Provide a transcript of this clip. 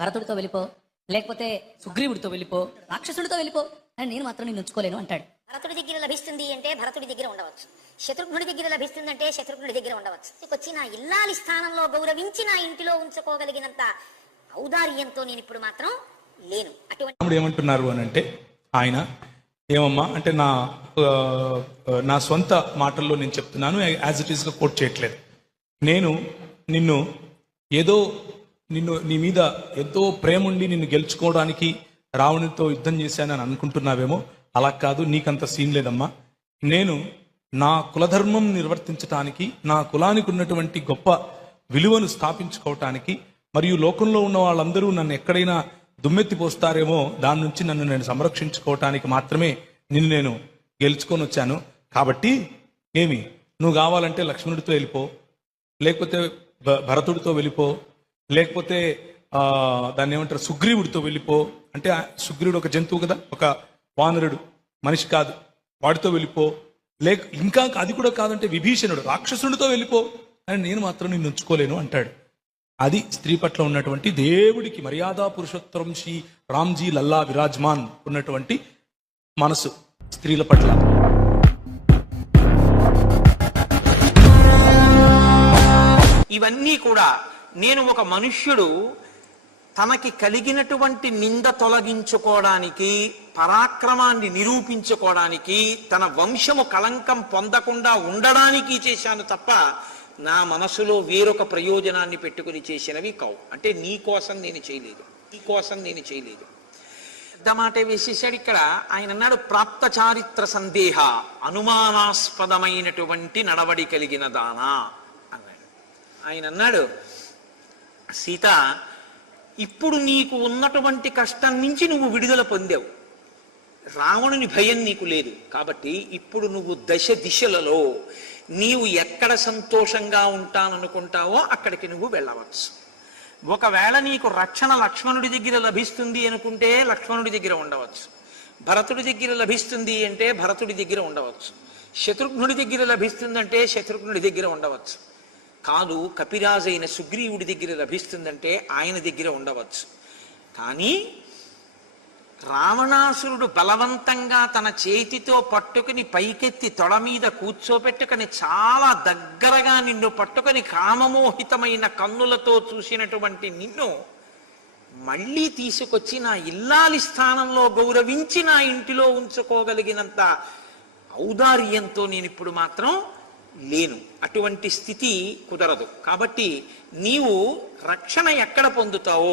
భరతుడితో వెళ్ళిపో, లేకపోతే సుగ్రీవుడితో వెళ్ళిపో, రాక్షసుడితో వెళ్ళిపో, అని నేను మాత్రం నిన్ను ఉంచుకోలేను అంటాడు. భరతుడి దగ్గర లభిస్తుంది అంటే భరతుడి దగ్గర ఉండవచ్చు, శత్రుఘ్నుడి దగ్గర లభిస్తుందంటే శత్రుఘ్నుడి దగ్గర ఉండవచ్చు. వచ్చి నా ఇల్లాలి స్థానంలో గౌరవించి నా ఇంటిలో ఉంచుకోగలిగినంత ఔదార్యంతో నేను ఇప్పుడు మాత్రం లేను. అటువంటి ఏమంటున్నారు అని అంటే ఆయన ఏమమ్మా అంటే నా సొంత మాటల్లో నేను చెప్తున్నాను, యాజ్ ఇట్ ఈస్గా కోట్ చేయట్లేదు. నేను నిన్ను ఏదో నీ మీద ఎంతో ప్రేమ ఉండి నిన్ను గెలుచుకోవడానికి రావణుడితో యుద్ధం చేశానని అనుకుంటున్నావేమో. అలా కాదు, నీకంత సీన్ లేదమ్మా. నేను నా కులధర్మం నిర్వర్తించటానికి, నా కులానికి ఉన్నటువంటి గొప్ప విలువను స్థాపించుకోవటానికి, మరియు లోకంలో ఉన్న వాళ్ళందరూ నన్ను ఎక్కడైనా దుమ్మెత్తి పోస్తారేమో దాని నుంచి నన్ను నేను సంరక్షించుకోవటానికి మాత్రమే నిన్ను నేను గెలుచుకొని వచ్చాను. కాబట్టి నువ్వు కావాలంటే లక్ష్మణుడితో వెళ్ళిపో, లేకపోతే భరతుడితో వెళ్ళిపో, లేకపోతే దాన్ని ఏమంటారు సుగ్రీవుడితో వెళ్ళిపో. అంటే సుగ్రీవుడు ఒక జంతువు కదా, ఒక వానరుడు, మనిషి కాదు, వాడితో వెళ్ళిపో. ఇంకా అది కూడా కాదంటే విభీషణుడు రాక్షసుడితో వెళ్ళిపో, అని నేను మాత్రం నిన్ను ఉంచుకోలేను అంటాడు. అది స్త్రీ పట్ల ఉన్నటువంటి దేవుడికి మర్యాద పురుషోత్తరం శ్రీ రామ్జీ లల్లా విరాజ్మాన్ ఉన్నటువంటి మనసు స్త్రీల పట్ల. ఇవన్నీ కూడా నేను ఒక మనుష్యుడు తనకి కలిగినటువంటి నింద తొలగించుకోవడానికి, పరాక్రమాన్ని నిరూపించుకోవడానికి, తన వంశము కళంకం పొందకుండా ఉండడానికి చేశాను తప్ప నా మనసులో వేరొక ప్రయోజనాన్ని పెట్టుకుని చేసినవి కావు. అంటే నీ కోసం నేను చేయలేదు. పెద్ద మాట వేసేసాడు ఇక్కడ. ఆయన అన్నాడు ప్రాప్త చారిత్ర సందేహ, అనుమానాస్పదమైనటువంటి నడవడి కలిగిన దానా అన్నాడు. ఆయన అన్నాడు, సీత, ఇప్పుడు నీకు ఉన్నటువంటి కష్టం నుంచి నువ్వు విడుదల పొందావు, రావణుని భయం నీకు లేదు. కాబట్టి ఇప్పుడు నువ్వు దిశలలో నీవు ఎక్కడ సంతోషంగా ఉంటాననుకుంటావో అక్కడికి నువ్వు వెళ్ళవచ్చు. ఒకవేళ నీకు రక్షణ లక్ష్మణుడి దగ్గర లభిస్తుంది అనుకుంటే లక్ష్మణుడి దగ్గర ఉండవచ్చు, భరతుడి దగ్గర లభిస్తుంది అంటే భరతుడి దగ్గర ఉండవచ్చు, శత్రుఘ్నుడి దగ్గర లభిస్తుందంటే శత్రుఘ్నుడి దగ్గర ఉండవచ్చు. కాదు, కపిరాజైన సుగ్రీవుడి దగ్గర లభిస్తుందంటే ఆయన దగ్గర ఉండవచ్చు. కానీ రావణాసురుడు బలవంతంగా తన చేతితో పట్టుకుని పైకెత్తి తొడ మీద కూర్చోపెట్టుకుని చాలా దగ్గరగా నిన్ను పట్టుకుని కామమోహితమైన కన్నులతో చూసినటువంటి నిన్ను మళ్ళీ తీసుకొచ్చి నా ఇల్లాలి స్థానంలో గౌరవించి నా ఇంటిలో ఉంచుకోగలిగినంత ఔదార్యంతో నేను ఇప్పుడు మాత్రం లేను. అటువంటి స్థితి కుదరదు. కాబట్టి నీవు రక్షణ ఎక్కడ పొందుతావో